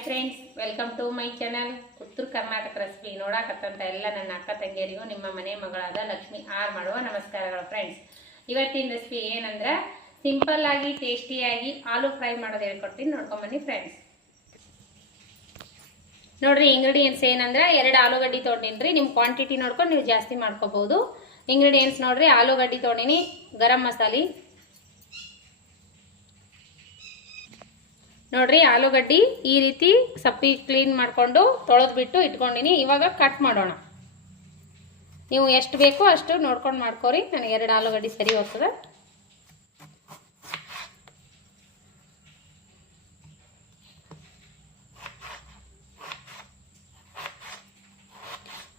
Hi friends, welcome to my channel Uttara Karnataka recipe. ನೋಡಾಕತ್ತಂತ ಎಲ್ಲ ನನ್ನ ಅಕ್ಕ ತಂಗಿಯರಿಗೂ ನಿಮ್ಮ ಮನೆ ಮಗಳಾದ ಲಕ್ಷ್ಮಿ ಆರ್ ಮಾಡುವ ನಮಸ್ಕಾರಗಳು. ಫ್ರೆಂಡ್ಸ್, ಇವತ್ತಿನ ರೆಸಿಪಿ ಏನಂದ್ರೆ ಸಿಂಪಲ್ ಆಗಿ ಟೇಸ್ಟಿಯಾಗಿ ಆಲೂ ಫ್ರೈ ಮಾಡೋದು ಹೇಳ್ಕೊಡ್ತೀನಿ, ನೋಡ್ಕೊಂಬನ್ನಿ ಫ್ರೆಂಡ್ಸ್. ನೋಡ್ರಿ, ಇಂಗ್ರೀಡಿಯೆಂಟ್ಸ್ ಏನಂದ್ರೆ 2 ಆಲೂಗಡ್ಡಿ ತೊಗೊಂಡಿನ್ರಿ. ನಿಮ್ಮ ಕ್ವಾಂಟಿಟಿ ನೋಡ್ಕೊಂಡು ನೀವು ಜಾಸ್ತಿ ಮಾಡ್ಕೋಬಹುದು. ಇಂಗ್ರೀಡಿಯೆಂಟ್ಸ್ ನೋಡ್ರಿ, ಆಲೂಗಡ್ಡಿ ತೊಗೊಂಡಿನಿ, ಗರಂ ಮಸಾಲೆ ನೋಡ್ರಿ, ಆಲೂಗಡ್ಡಿ ಈ ರೀತಿ ಸಪ್ಪಿ ಕ್ಲೀನ್ ಮಾಡ್ಕೊಂಡು ತೊಳೆದ್ಬಿಟ್ಟು ಇಟ್ಕೊಂಡಿನಿ. ಇವಾಗ ಕಟ್ ಮಾಡೋಣ. ನೀವು ಎಷ್ಟು ಬೇಕೋ ಅಷ್ಟು ನೋಡ್ಕೊಂಡು ಮಾಡ್ಕೋರಿ. ನನಗೆ 2 ಆಲೂಗಡ್ಡಿ ಸರಿ ಹೋಗ್ತದೆ.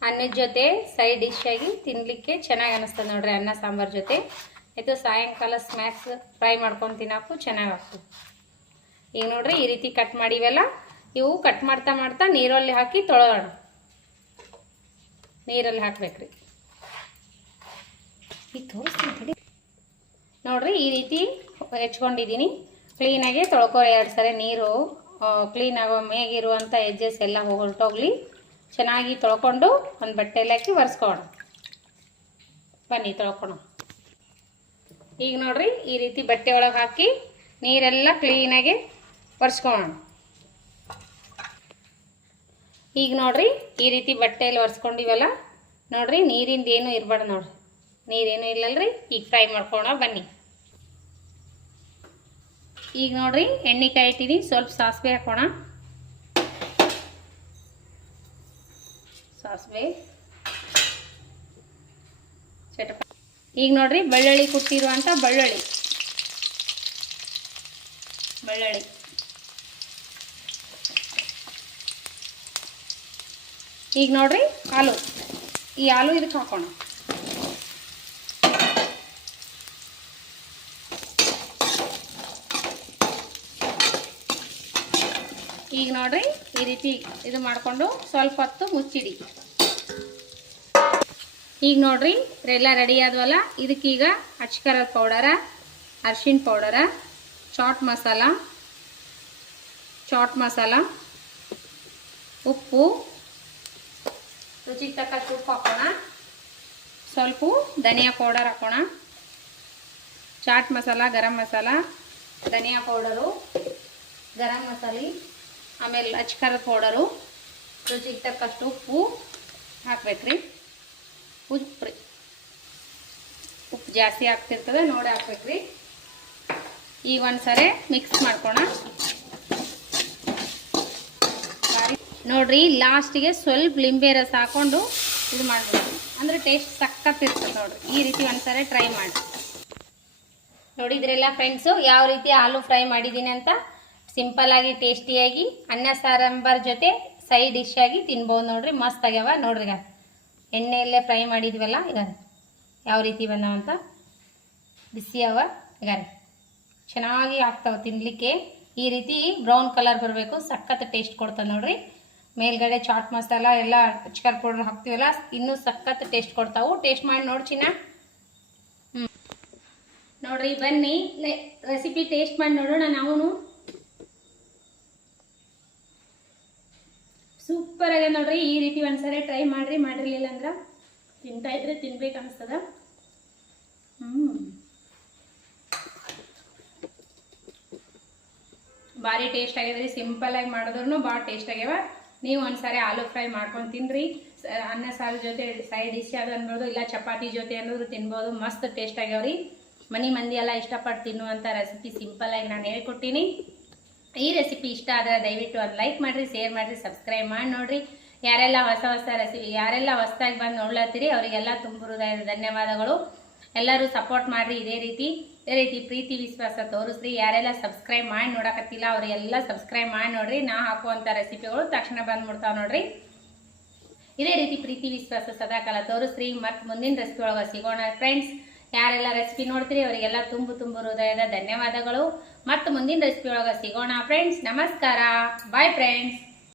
ಅನ್ನದ ಜೊತೆ ಸೈಡ್ ಡಿಶ್ ಆಗಿ ತಿನ್ಲಿಕ್ಕೆ ಚೆನ್ನಾಗಿ ಅನಿಸ್ತದೆ ನೋಡ್ರಿ. ಅನ್ನ ಸಾಂಬಾರ್ ಜೊತೆ ಇದು ಸಾಯಂಕಾಲ ಸ್ನ್ಯಾಕ್ಸ್ ಫ್ರೈ ಮಾಡ್ಕೊಂಡು ತಿನ್ನೋಕ್ಕೂ ಚೆನ್ನಾಗಿ ಆಗ್ತದೆ. ಈಗ ನೋಡ್ರಿ, ಈ ರೀತಿ ಕಟ್ ಮಾಡಿವೆಲ್ಲ. ಇವು ಕಟ್ ಮಾಡ್ತಾ ಮಾಡ್ತಾ ನೀರಲ್ಲಿ ಹಾಕಿ ತೊಳೆಯೋಣ. ನೀರಲ್ಲಿ ಹಾಕ್ಬೇಕ್ರಿ. ಈಗ ತೋರಿಸ್ತೀನಿ ನೋಡ್ರಿ, ಈ ರೀತಿ ಹೆಚ್ಕೊಂಡಿದ್ದೀನಿ. ಕ್ಲೀನಾಗಿ ತೊಳ್ಕೊ 2 ಸರಿ. ನೀರು ಕ್ಲೀನ್ ಆಗೋ ಮೇಗಿರುವಂಥ ಎಜ್ಜಸ್ ಎಲ್ಲ ಹೊರಟೋಗ್ಲಿ. ಚೆನ್ನಾಗಿ ತೊಳ್ಕೊಂಡು ಒಂದು ಬಟ್ಟೆಯಲ್ಲಿ ಹಾಕಿ ಒರೆಸ್ಕೋಣ. ಬನ್ನಿ ತೊಳ್ಕೊಣ. ಈಗ ನೋಡ್ರಿ, ಈ ರೀತಿ ಬಟ್ಟೆ ಒಳಗೆ ಹಾಕಿ ನೀರೆಲ್ಲ ಕ್ಲೀನಾಗಿ ಒರೆಸ್ಕೋಣ. ಈಗ ನೋಡ್ರಿ, ಈ ರೀತಿ ಬಟ್ಟೆಯಲ್ಲಿ ಒರೆಸ್ಕೊಂಡಿವಲ್ಲ ನೋಡ್ರಿ. ನೀರಿಂದ ಏನು ಇರಬಾರ್ದು ನೋಡ್ರಿ. ನೀರೇನು ಇಲ್ಲಲ್ರಿ. ಈಗ ಫ್ರೈ ಮಾಡ್ಕೋಣ ಬನ್ನಿ. ಈಗ ನೋಡ್ರಿ, ಎಣ್ಣೆ ಕಾಯಿಟ್ಟಿನಿ. ಸ್ವಲ್ಪ ಸಾಸಿವೆ ಹಾಕೋಣ. ಸಾಸಿವೆ ಚಟಪ. ಈಗ ನೋಡ್ರಿ, ಬೆಳ್ಳುಳ್ಳಿ ಕುಟ್ಟಿರುವಂಥ ಬೆಳ್ಳುಳ್ಳಿ ಈಗ ನೋಡ್ರಿ, ಆಲೂ. ಈ ಆಲೂ ಇದಕ್ಕೆ ಹಾಕೋಣ. ಈಗ ನೋಡ್ರಿ, ಈ ರೀತಿ ಇದು ಮಾಡಿಕೊಂಡು ಸ್ವಲ್ಪ ಹೊತ್ತು ಮುಚ್ಚಿಡಿ. ಈಗ ನೋಡ್ರಿ, ಎಲ್ಲ ರೆಡಿ ಆದ್ವಲ್ಲ. ಇದಕ್ಕೀಗ ಅಚ್ಕಾರದ ಪೌಡರ, ಅರಿಶಿನ ಪೌಡರ, ಚಾಟ್ ಮಸಾಲ, ಉಪ್ಪು, ರುಚಿಗೆ ತಕ್ಕಷ್ಟು ಉಪ್ಪು ಹಾಕೋಣ. ಸ್ವಲ್ಪ ಧನಿಯಾ ಪೌಡರ್ ಹಾಕೋಣ. ಚಾಟ್ ಮಸಾಲ, ಗರಂ ಮಸಾಲ, ಧನಿಯಾ ಪೌಡರು, ಗರಂ ಮಸಾಲೆ, ಆಮೇಲೆ ಅಚ್ಕಾರದ ಪೌಡರು, ರುಚಿಗೆ ತಕ್ಕಷ್ಟು ಉಪ್ಪು ಹಾಕ್ಬೇಕ್ರಿ. ಉಪ್ಪು ಜಾಸ್ತಿ ಆಗ್ತಿರ್ತದೆ, ನೋಡಿ ಹಾಕ್ಬೇಕ್ರಿ. ಈಗ ಒಂದ್ಸರಿ ಮಿಕ್ಸ್ ಮಾಡ್ಕೋಣ. ನೋಡ್ರಿ, ಲಾಸ್ಟಿಗೆ ಸ್ವಲ್ಪ ಲಿಂಬೆ ರಸ ಹಾಕೊಂಡು ಇದು ಮಾಡ್ಬೇಕು. ಅಂದ್ರೆ ಟೇಸ್ಟ್ ಸಕ್ಕತ್ತಿರ್ತದೆ ನೋಡ್ರಿ. ಈ ರೀತಿ ಒಂದ್ಸರಿ ಟ್ರೈ ಮಾಡಿ. ನೋಡಿದ್ರಲ್ಲ ಫ್ರೆಂಡ್ಸು, ಯಾವ ರೀತಿ ಆಲೂ ಫ್ರೈ ಮಾಡಿದ್ದೀನಿ ಅಂತ. ಸಿಂಪಲ್ ಆಗಿ ಟೇಸ್ಟಿಯಾಗಿ ಅನ್ನ ಸಾಂಬಾರ್ ಜೊತೆ ಸೈಡ್ ಡಿಶ್ ಆಗಿ ತಿನ್ಬೋದು ನೋಡ್ರಿ. ಮಸ್ತ್ ಆಗ್ಯಾವ ನೋಡ್ರಿ. ಈಗ ಎಣ್ಣೆಯಲ್ಲೇ ಫ್ರೈ ಮಾಡಿದ್ವಲ್ಲ, ಈಗ ಯಾವ ರೀತಿ ಬಂದವಂತ ಬಿಸಿ ಅವ. ಈಗ ಚೆನ್ನಾಗಿ ಆಗ್ತಾವೆ ತಿನ್ಲಿಕ್ಕೆ. ಈ ರೀತಿ ಬ್ರೌನ್ ಕಲರ್ ಬರಬೇಕು. ಸಖತ್ ಟೇಸ್ಟ್ ಕೊಡ್ತದೆ ನೋಡ್ರಿ. ಮೇಲ್ಗಡೆ ಚಾಟ್ ಮಸಾಲ ಎಲ್ಲ ಅಚ್ಕಾರ್ ಪೌಡರ್ ಹಾಕ್ತೀವಲ್ಲ, ಇನ್ನೂ ಸಖತ್ ಟೇಸ್ಟ್ ಕೊಡ್ತಾವು. ಟೇಸ್ಟ್ ಮಾಡಿ ನೋಡ್ಚಿನ. ನೋಡ್ರಿ, ಬನ್ನಿ ರೆಸಿಪಿ ಟೇಸ್ಟ್ ಮಾಡಿ ನೋಡೋಣ ನಾವು. ಸೂಪರ್ ಆಗಿದೆ ನೋಡ್ರಿ. ಈ ರೀತಿ ಒಂದ್ಸರಿ ಟ್ರೈ ಮಾಡ್ರಿ. ಮಾಡಿರ್ಲಿಲ್ಲ ಅಂದ್ರೆ ತಿಂತಾ ಇದ್ರೆ ತಿನ್ಬೇಕು ಅನಿಸ್ತದ. ಭಾರಿ ಟೇಸ್ಟ್ ಆಗ್ಯದ್ರಿ. ಸಿಂಪಲ್ ಆಗಿ ಮಾಡಿದ್ರು ಭಾಳ ಟೇಸ್ಟ್ ಆಗ್ಯಾವ. ನೀವು ಒಂದ್ಸರಿ ಆಲೂ ಫ್ರೈ ಮಾಡ್ಕೊಂಡು ತಿನ್ರಿ. ಅನ್ನ ಸಾರು ಜೊತೆ ಸೈಡ್ ಡಿಶ್ ಅದು ಅನ್ಬೋದು, ಇಲ್ಲ ಚಪಾತಿ ಜೊತೆ ಅನ್ನೋದು ತಿನ್ಬೋದು. ಮಸ್ತ್ ಟೇಸ್ಟ್ ಆಗ್ಯಾವ್ರಿ. ಮಂದಿ ಎಲ್ಲ ಇಷ್ಟಪಟ್ಟು ತಿನ್ನುವಂಥ ರೆಸಿಪಿ ಸಿಂಪಲ್ ಆಗಿ ನಾನು ಹೇಳ್ಕೊಟ್ಟಿನಿ. ಈ ರೆಸಿಪಿ ಇಷ್ಟ ಆದರೆ ದಯವಿಟ್ಟು ಒಂದು ಲೈಕ್ ಮಾಡಿರಿ, ಶೇರ್ ಮಾಡಿರಿ, ಸಬ್ಸ್ಕ್ರೈಬ್ ಮಾಡಿ ನೋಡ್ರಿ. ಯಾರೆಲ್ಲ ಹೊಸ ರೆಸಿಪಿ ಯಾರೆಲ್ಲ ಹೊಸದಾಗಿ ಬಂದು ನೋಡ್ಲತ್ತೀರಿ ಅವರಿಗೆಲ್ಲ ತುಂಬ ಹೃದಯದ ಧನ್ಯವಾದಗಳು. ಎಲ್ಲರೂ ಸಪೋರ್ಟ್ ಮಾಡಿರಿ. ಇದೇ ರೀತಿ ಪ್ರೀತಿ ವಿಶ್ವಾಸ ತೋರಿಸ್ರಿ. ಯಾರೆಲ್ಲ ಸಬ್ಸ್ಕ್ರೈಬ್ ಮಾಡಿ ನೋಡಕತ್ತಿಲ್ಲ ಅವರಿಗೆಲ್ಲ ಸಬ್ಸ್ಕ್ರೈಬ್ ಮಾಡಿ ನೋಡ್ರಿ. ನಾ ಹಾಕುವಂಥ ರೆಸಿಪಿಗಳು ತಕ್ಷಣ ಬಂದ್ಬಿಡ್ತಾವೆ ನೋಡ್ರಿ. ಇದೇ ರೀತಿ ಪ್ರೀತಿ ವಿಶ್ವಾಸ ಸದಾಕಾಲ ತೋರಿಸ್ರಿ. ಮತ್ತು ಮುಂದಿನ ರೆಸಿಪಿ ಒಳಗೆ ಸಿಗೋಣ ಫ್ರೆಂಡ್ಸ್. ಯಾರೆಲ್ಲ ರೆಸಿಪಿ ನೋಡ್ತೀರಿ ಅವರಿಗೆಲ್ಲ ತುಂಬ ಹೃದಯದ ಧನ್ಯವಾದಗಳು. ಮತ್ತು ಮುಂದಿನ ರೆಸಿಪಿ ಒಳಗೆ ಸಿಗೋಣ ಫ್ರೆಂಡ್ಸ್. ನಮಸ್ಕಾರ, ಬಾಯ್ ಫ್ರೆಂಡ್ಸ್.